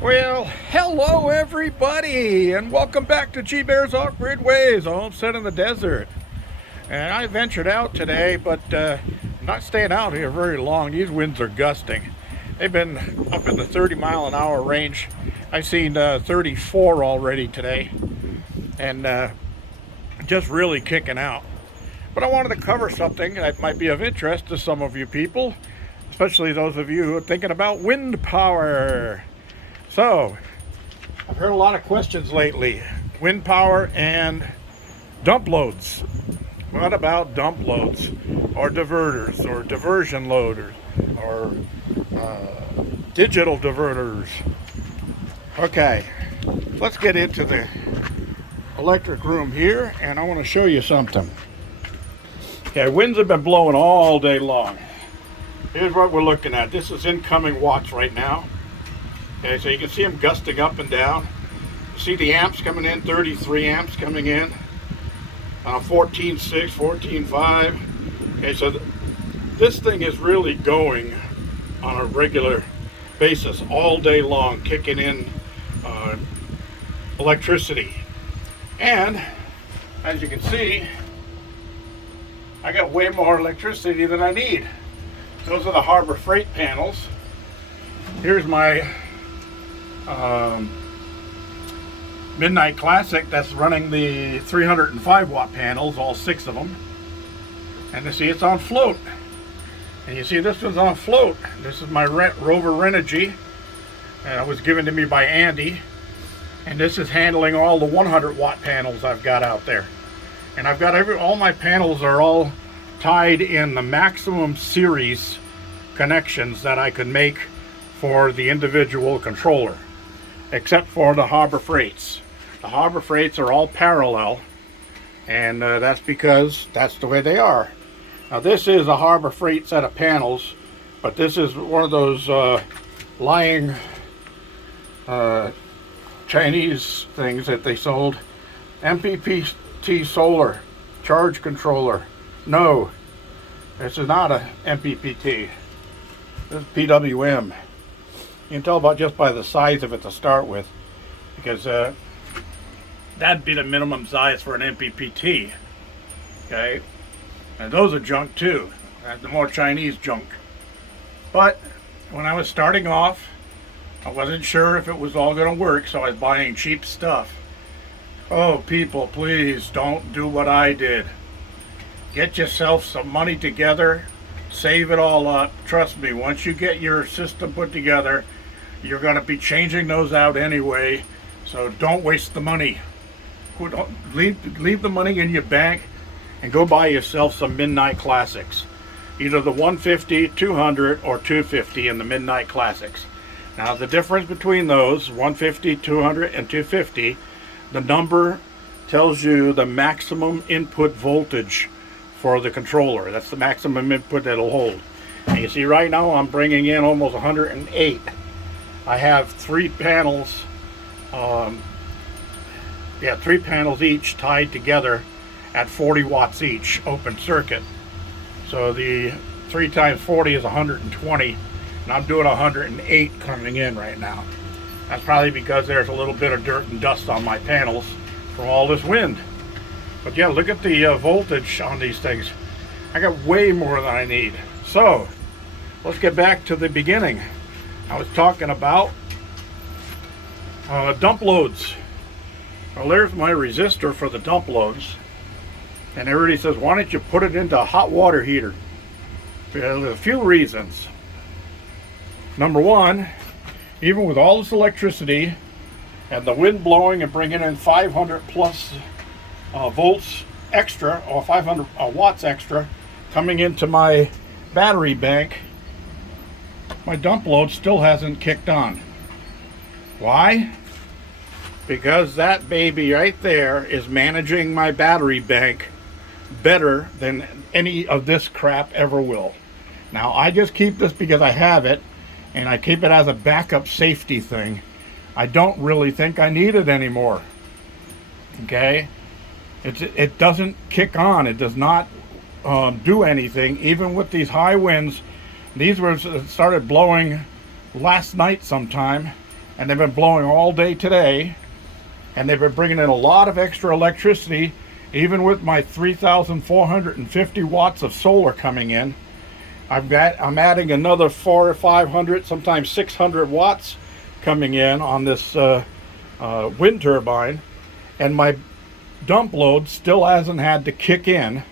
Well, hello everybody, and welcome back to G Bear's Off-Grid Ways, homestead in the desert. And I ventured out today, but I'm not staying out here very long. These winds are gusting. They've been up in the 30-mile-an-hour range. I've seen 34 already today, and just really kicking out. But I wanted to cover something that might be of interest to some of you people, especially those of you who are thinking about wind power. So, I've heard a lot of questions lately. Wind power and dump loads. What about dump loads? Or diverters, or diversion loaders, or digital diverters? Okay, let's get into the electric room here, and I want to show you something. Okay, winds have been blowing all day long. Here's what we're looking at. This is incoming watts right now. Okay, so you can see them gusting up and down. You see the amps coming in, 33 amps coming in. 14.6, 14.5. Okay, so this thing is really going on a regular basis all day long, kicking in electricity. And as you can see, I got way more electricity than I need. Those are the Harbor Freight panels. Here's my Midnight Classic that's running the 305 watt panels, all 6 of them. And you see it's on float. And you see this one's on float. This is my Rover Renogy. It was given to me by Andy. And this is handling all the 100 watt panels I've got out there. And I've got all my panels are all tied in the maximum series connections that I could make for the individual controller, except for the Harbor Freights. The Harbor Freights are all parallel, and that's because that's the way they are. Now this is a Harbor Freight set of panels, but this is one of those lying Chinese things that they sold. MPPT solar charge controller. No, this is not a MPPT. This is PWM. You can tell just by the size of it to start with, because that'd be the minimum size for an MPPT. Okay, and those are junk too. The more Chinese junk. But when I was starting off, I wasn't sure if it was all going to work, so I was buying cheap stuff. Oh, people, please don't do what I did. Get yourself some money together, save it all up. Trust me, once you get your system put together, you're going to be changing those out anyway, so don't waste the money. Leave the money in your bank and go buy yourself some Midnight Classics. Either the 150, 200, or 250 in the Midnight Classics. Now the difference between those, 150, 200, and 250, the number tells you the maximum input voltage for the controller. That's the maximum input that it'll hold. And you see right now I'm bringing in almost 108. I have 3 panels, 3 panels each tied together at 40 watts each, open circuit. So the 3 times 40 is 120, and I'm doing 108 coming in right now. That's probably because there's a little bit of dirt and dust on my panels from all this wind. But yeah, look at the voltage on these things. I got way more than I need. So let's get back to the beginning. I was talking about dump loads. Well, there's my resistor for the dump loads. And everybody says, why don't you put it into a hot water heater? There's a few reasons. Number one, even with all this electricity and the wind blowing and bringing in 500 plus volts extra, or 500 watts extra coming into my battery bank, my dump load still hasn't kicked on. Why? Because that baby right there is managing my battery bank better than any of this crap ever will. Now I just keep this because I have it, and I keep it as a backup safety thing. I don't really think I need it anymore. Okay, it doesn't kick on. It does not do anything, even with these high winds. These were started blowing last night sometime, and they've been blowing all day today, and they've been bringing in a lot of extra electricity, even with my 3,450 watts of solar coming in. I'm adding another 400 or 500, sometimes 600 watts coming in on this wind turbine, and my dump load still hasn't had to kick in.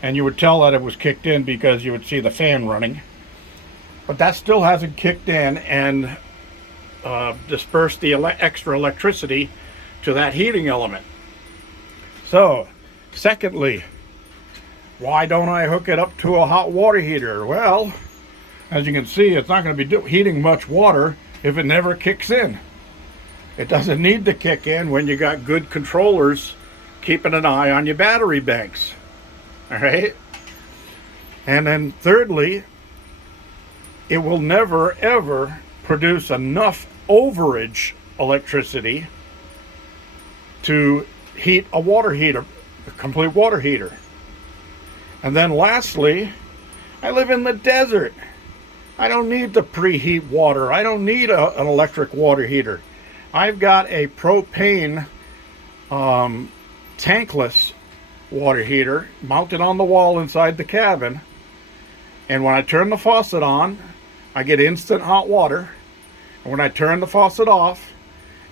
And you would tell that it was kicked in because you would see the fan running, but that still hasn't kicked in and dispersed the extra electricity to that heating element. So, secondly, why don't I hook it up to a hot water heater? Well, as you can see, it's not going to be heating much water if it never kicks in. It doesn't need to kick in when you got good controllers keeping an eye on your battery banks. All right? And then thirdly, it will never ever produce enough overage electricity to heat a water heater, a complete water heater. And then lastly, I live in the desert. I don't need to preheat water. I don't need an electric water heater. I've got a propane tankless water heater mounted on the wall inside the cabin. And when I turn the faucet on, I get instant hot water. And when I turn the faucet off,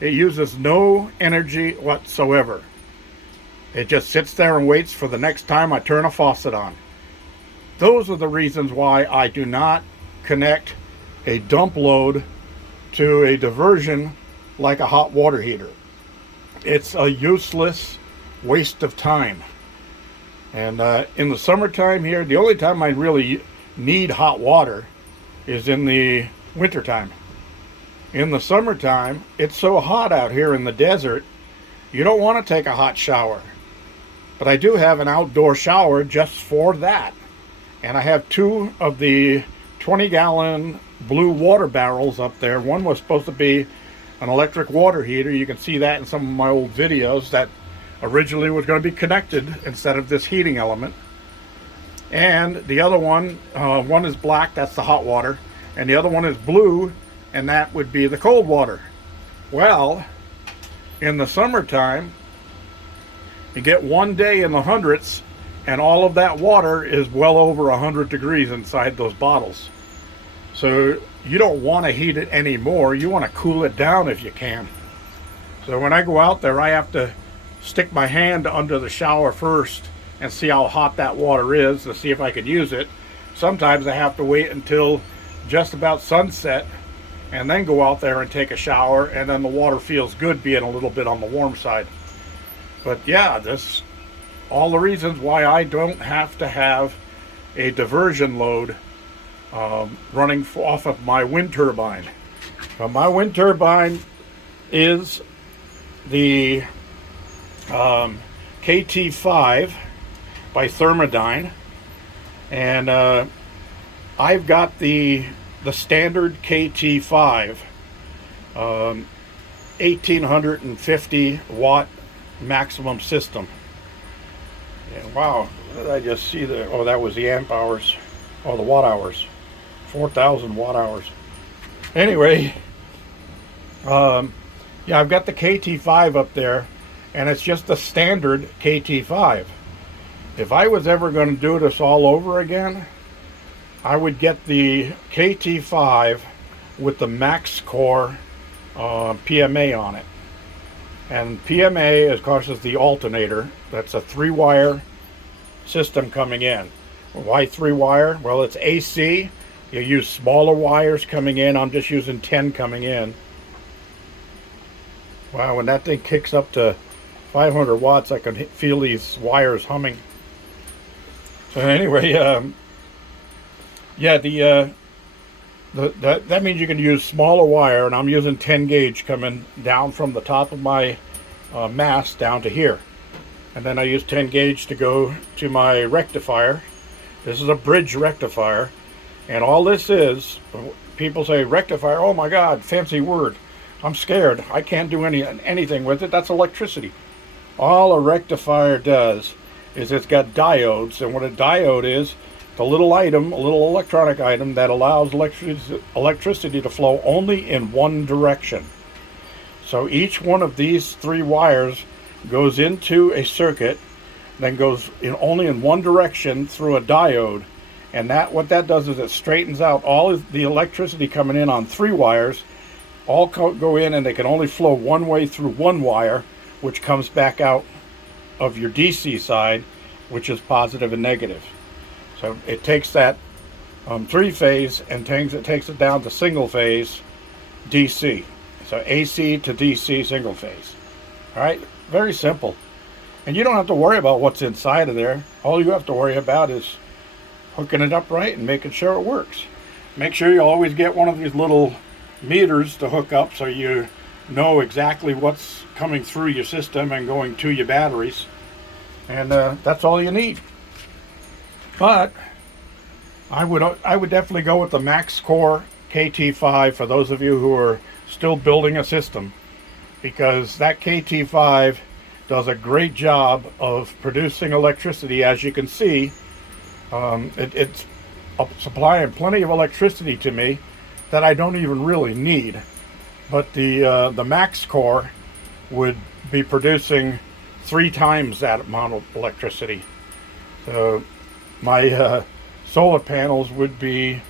it uses no energy whatsoever. It just sits there and waits for the next time I turn a faucet on. Those are the reasons why I do not connect a dump load to a diversion like a hot water heater. It's a useless waste of time. And in the summertime here, the only time I really need hot water is in the wintertime. In the summertime, it's so hot out here in the desert, you don't want to take a hot shower. But I do have an outdoor shower just for that. And I have two of the 20-gallon blue water barrels up there. One was supposed to be an electric water heater. You can see that in some of my old videos, that originally was going to be connected instead of this heating element. And the other one, one is black, that's the hot water, and the other one is blue, and that would be the cold water. Well, in the summertime, you get one day in the hundreds, and all of that water is well over 100 degrees inside those bottles. So you don't want to heat it anymore. You want to cool it down if you can. So when I go out there, I have to stick my hand under the shower first and see how hot that water is to see if I can use it. Sometimes I have to wait until just about sunset and then go out there and take a shower, and then the water feels good being a little bit on the warm side. But yeah, this all the reasons why I don't have to have a diversion load running off of my wind turbine. My wind turbine is the KT5 by Thermodyne, and I've got the standard KT5 1850 watt maximum system. And wow, what did I just see there? Oh, that was the amp hours, oh, the watt hours, 4,000 watt hours. Anyway, yeah, I've got the KT5 up there, and it's just the standard KT5. If I was ever going to do this all over again, I would get the KT5 with the Max Core PMA on it. And PMA, of course, is the alternator. That's a 3-wire system coming in. Why 3-wire? Well, it's AC. You use smaller wires coming in. I'm just using 10 coming in. Wow, when that thing kicks up to 500 watts, I can feel these wires humming. So anyway, yeah, that means you can use smaller wire, and I'm using 10 gauge coming down from the top of my mast down to here. And then I use 10 gauge to go to my rectifier. This is a bridge rectifier, and all this is, people say rectifier, oh my god, fancy word. I'm scared. I can't do anything with it. That's electricity. All a rectifier does is it's got diodes, and what a diode is the little item, a little electronic item that allows electricity to flow only in one direction. So each one of these 3 wires goes into a circuit, then goes only in one direction through a diode. And what that does is it straightens out all of the electricity coming in on 3 wires. All go in, and they can only flow one way through one wire, which comes back out of your DC side, which is positive and negative. So it takes that 3-phase and takes it down to single phase DC. So AC to DC single phase. All right, very simple. And you don't have to worry about what's inside of there. All you have to worry about is hooking it up right and making sure it works. Make sure you always get one of these little meters to hook up so you know exactly what's coming through your system and going to your batteries. And that's all you need. But I would definitely go with the Max Core KT5 for those of you who are still building a system, because that KT5 does a great job of producing electricity. As you can see, it's supplying plenty of electricity to me that I don't even really need. But the Max Core would be producing 3 times that amount of electricity. So my solar panels would be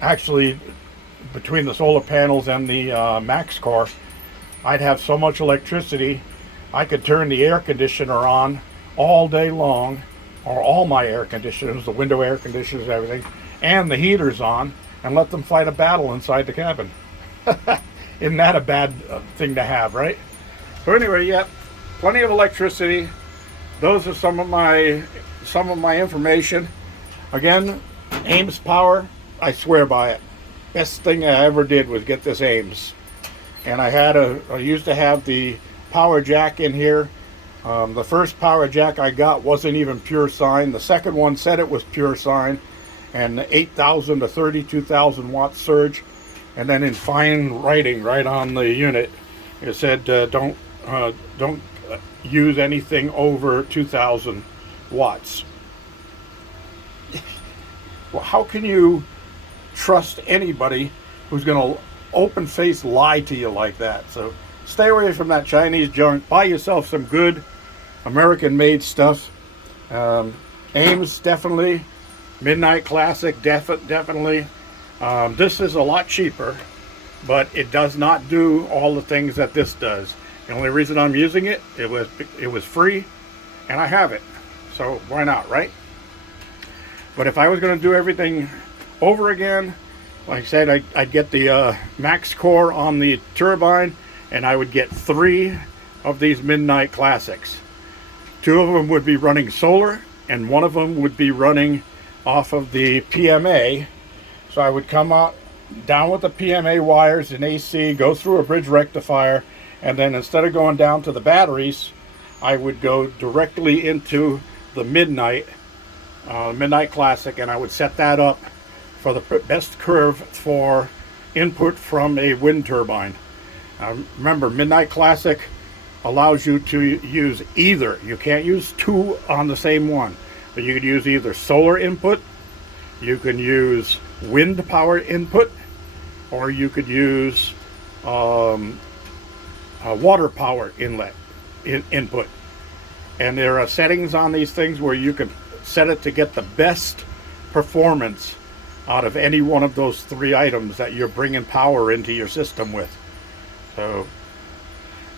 actually, between the solar panels and the Max Core, I'd have so much electricity I could turn the air conditioner on all day long, or all my air conditioners, the window air conditioners, everything, and the heaters on, and let them fight a battle inside the cabin. Isn't that a bad thing to have, right? So anyway, yeah, plenty of electricity. Those are some of my information. Again, Ames power, I swear by it. Best thing I ever did was get this Ames. And I used to have the power jack in here. The first power jack I got wasn't even pure sine. The second one said it was pure sine, and 8,000 to 32,000 watt surge. And then in fine writing right on the unit, it said don't use anything over 2,000 watts. Well, how can you trust anybody who's going to open-faced lie to you like that? So stay away from that Chinese junk. Buy yourself some good American-made stuff. Ames, definitely. Midnight Classic, definitely. This is a lot cheaper, but it does not do all the things that this does. The only reason I'm using it, it was free, and I have it. So why not, right? But if I was going to do everything over again, like I said, I'd get the Max Core on the Turbine, and I would get 3 of these Midnight Classics. 2 of them would be running solar, and 1 of them would be running off of the PMA. So I would come out down with the PMA wires in AC, go through a bridge rectifier, and then instead of going down to the batteries, I would go directly into the Midnight Classic, and I would set that up for the best curve for input from a wind turbine. Remember, Midnight Classic allows you to use either. You can't use 2 on the same one, but you could use either solar input, you can use wind power input, or you could use water power input. And there are settings on these things where you can set it to get the best performance out of any one of those 3 items that you're bringing power into your system with. So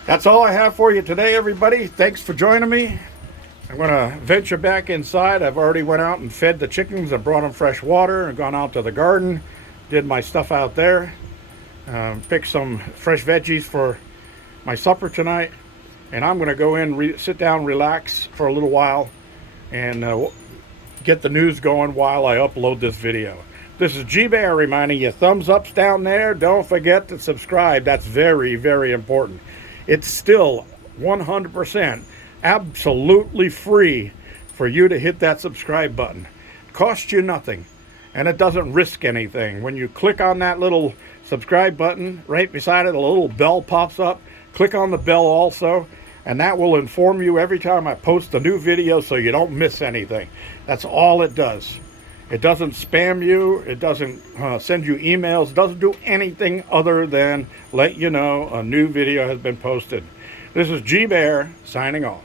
that's all I have for you today, everybody. Thanks for joining me. I'm going to venture back inside. I've already went out and fed the chickens and brought them fresh water and gone out to the garden, did my stuff out there, picked some fresh veggies for my supper tonight, and I'm going to go in, sit down, relax for a little while, and get the news going while I upload this video. This is G-Bear reminding you, thumbs ups down there. Don't forget to subscribe. That's very, very important. It's still 100% absolutely free for you to hit that subscribe button. It costs you nothing, and it doesn't risk anything. When you click on that little subscribe button, right beside it, a little bell pops up. Click on the bell also. and that will inform you every time I post a new video so you don't miss anything. That's all it does. It doesn't spam you, it doesn't send you emails, it doesn't do anything other than let you know a new video has been posted. This is G Bear signing off.